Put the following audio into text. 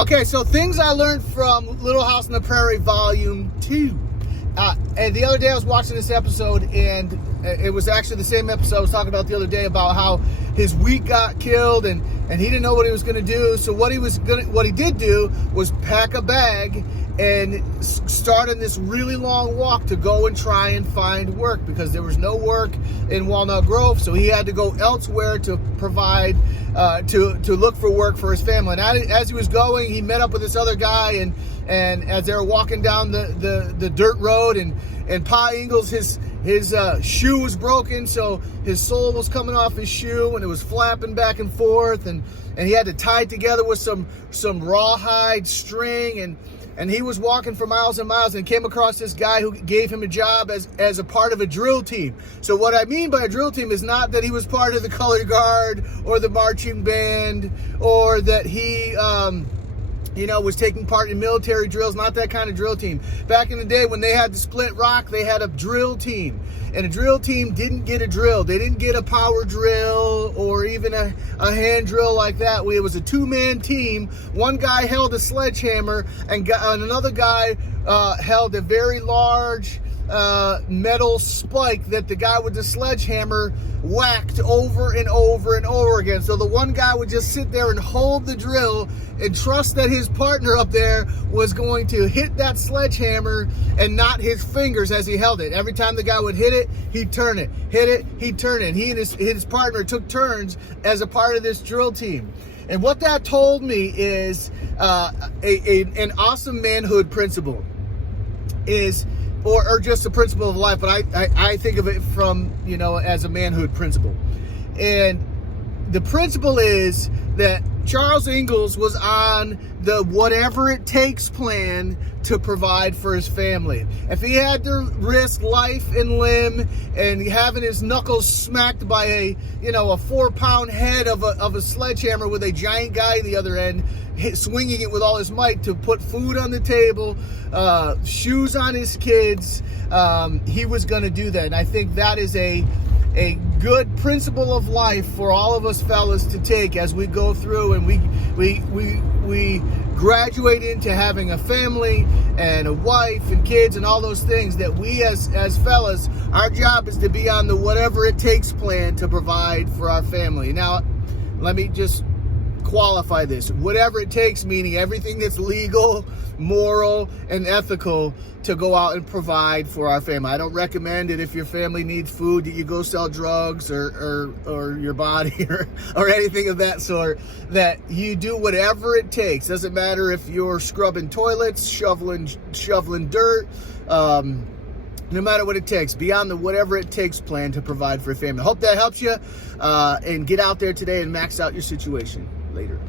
Okay, so things I learned from Little House on the Prairie Volume 2. And the other day I was watching this episode, and it was actually the same episode I was talking about the other day about how his wheat got killed and he didn't know what he was going to do. So what he did do was pack a bag and start on this really long walk to go and try and find work, because there was no work in Walnut Grove. So he had to go elsewhere to provide, to look for work for his family. And as he was going, he met up with this other guy, and as they were walking down the dirt road, and Pa Ingalls, his shoe was broken, so his sole was coming off his shoe, and it was flapping back and forth, and he had to tie it together with some rawhide string, and he was walking for miles and miles, and came across this guy who gave him a job as a part of a drill team. So what I mean by a drill team is not that he was part of the color guard or the marching band, or that he was taking part in military drills. Not that kind of drill team. Back in the day when they had to split rock, they had a drill team. And a drill team didn't get a drill. They didn't get a power drill or even a hand drill like that. It was a two-man team. One guy held a sledgehammer, and another guy held a very large metal spike that the guy with the sledgehammer whacked over and over and over again. So the one guy would just sit there and hold the drill and trust that his partner up there was going to hit that sledgehammer and not his fingers as he held it. Every time the guy would hit it, he'd turn it. Hit it, he'd turn it. And he and his partner took turns as a part of this drill team. And what that told me is an awesome manhood principle is, or just a principle of life, but I think of it from, as a manhood principle. And the principle is that Charles Ingalls was on the whatever it takes plan to provide for his family. If he had to risk life and limb and having his knuckles smacked by a 4-pound head of a sledgehammer with a giant guy at the other end, swinging it with all his might to put food on the table, shoes on his kids, he was going to do that. And I think that is a good principle of life for all of us fellas to take as we go through and we graduate into having a family and a wife and kids and all those things, that we as fellas, our job is to be on the whatever it takes plan to provide for our family. Now, let me just qualify this. Whatever it takes, meaning everything that's legal, moral, and ethical to go out and provide for our family. I don't recommend it if your family needs food that you go sell drugs or your body or anything of that sort, that you do whatever it takes. Doesn't matter if you're scrubbing toilets, shoveling dirt, no matter what it takes. Be on the whatever it takes plan to provide for your family. Hope that helps you, and get out there today and max out your situation. Later.